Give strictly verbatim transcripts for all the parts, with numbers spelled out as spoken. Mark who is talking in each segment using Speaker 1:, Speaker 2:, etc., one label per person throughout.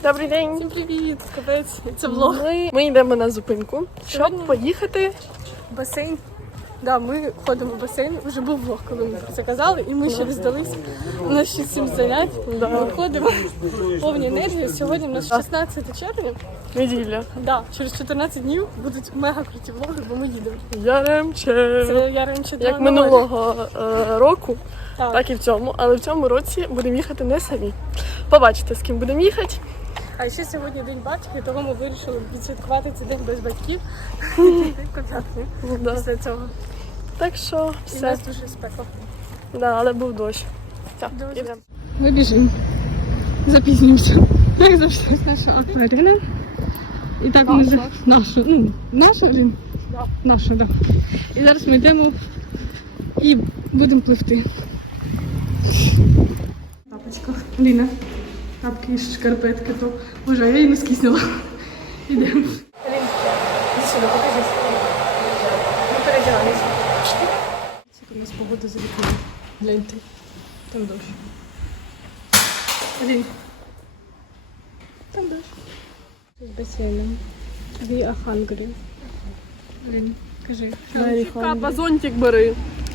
Speaker 1: Добрий день!
Speaker 2: Всім привіт! Капець, це влог.
Speaker 1: Ми, ми йдемо на зупинку, щоб
Speaker 2: Сьогодні-
Speaker 1: поїхати.
Speaker 2: Басейн. Да, ми ходимо в басейн. Вже був влог, коли ми про це казали, і ми ще не здалися. У нас ще сім занять.
Speaker 1: Да.
Speaker 2: Ми ходимо повні енергії. Сьогодні у нас шістнадцяте червня.
Speaker 1: Неділя.
Speaker 2: Да, через чотирнадцять днів будуть мега круті влоги, бо ми їдемо.
Speaker 1: Яремче.
Speaker 2: Це я раніше
Speaker 1: Як
Speaker 2: думала,
Speaker 1: минулого е, року,
Speaker 2: Так.
Speaker 1: так і в цьому. Але в цьому році будемо їхати не самі. Побачите, з ким будемо їхати.
Speaker 2: А ще сьогодні день батьків, тому ми вирішили відсвяткувати цей день без батьків. Концертний.
Speaker 1: Ну, да.
Speaker 2: Після цього.
Speaker 1: Так що
Speaker 2: І
Speaker 1: все.
Speaker 2: нас дуже спекло.
Speaker 1: Да, але був дощ. Все,
Speaker 2: Дуже.
Speaker 1: йдемо.
Speaker 2: Ми біжимо. Запізнюємося. Як завжди, наша Акваріна. І так ми за нашу, ну, наша Рін?
Speaker 1: Да.
Speaker 2: Наша, так. Да. І зараз ми йдемо і будемо пливти. В тапочках. Ліна. Тапки і шкарпетки, то боже, я її носки зняла. Йдемо. Лін, іди сюди, покажись. Ми передягалися. У нас погода за вікном. Гляньте. Там дощ. Лін. Там дощ. З басейном. We are hungry. Лін, кажи.
Speaker 1: Капа, зонтик бери.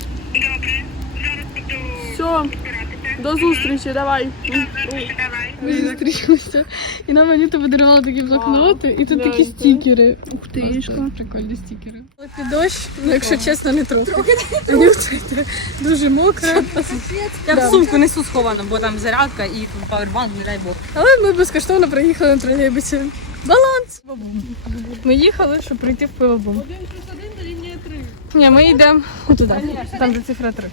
Speaker 1: Все, до зустрічі, давай.
Speaker 2: Ми зустрілися. І нам Анюта подарувала такі блокноти, і тут такі стікери. Ух ти, прикольні стікери. Під дощ, ну якщо чесно, не трохи. Анюта дуже мокра.
Speaker 3: Я в сумку несу сховано, бо там зарядка і павербанк, не дай Бог.
Speaker 2: Але ми безкоштовно приїхали на тролейбусі. Баланс! Ми їхали, щоб прийти в пивобум.
Speaker 1: Один плюс один дорівнює три.
Speaker 2: Ні, ми йдемо туди, там де цифра три.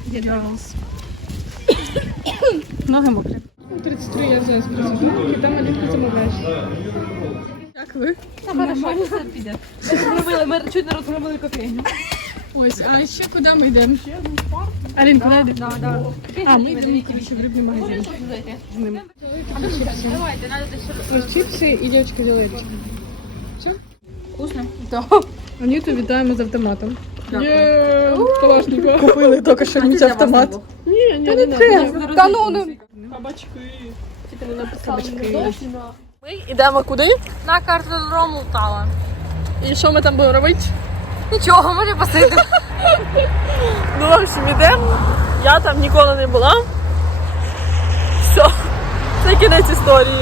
Speaker 2: Ноги мокрі. тридцять три я взяла спрацював, і там Алінка замовляєш. Як ви?
Speaker 3: Нормально все піде. Ми розгромили, ми чуть не розгромили кофейню.
Speaker 2: Ось, а ще куди ми йдемо? Алін, куди йдемо?
Speaker 3: Да, да.
Speaker 2: А, ми йдемо якийсь в рибний магазин. З ними.
Speaker 3: Давайте, надо ще
Speaker 2: Ось чіпси і дівчинка ділить. Все?
Speaker 3: вкусно.
Speaker 2: Анюту вітаємо з автоматом.
Speaker 3: Дякую.
Speaker 2: Є, Калашникова.
Speaker 1: Купили тільки що мені автомат.
Speaker 2: Ні, ні, не треба. Та ну, ну.
Speaker 1: Кабачки.
Speaker 2: Тільки не написали.
Speaker 1: Ми йдемо куди?
Speaker 3: На картодром Лтава.
Speaker 1: І що ми там будемо робити?
Speaker 3: Нічого, може посидимо.
Speaker 1: Ну, в общем, йдемо. Я там ніколи не була. Все. Це кінець історії.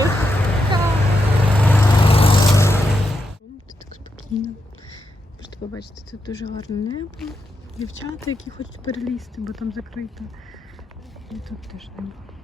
Speaker 2: Тут так спокійно. Просто побачите, тут дуже гарне небо. Дівчата, які хочуть перелізти, бо там закрито. І тут теж небо.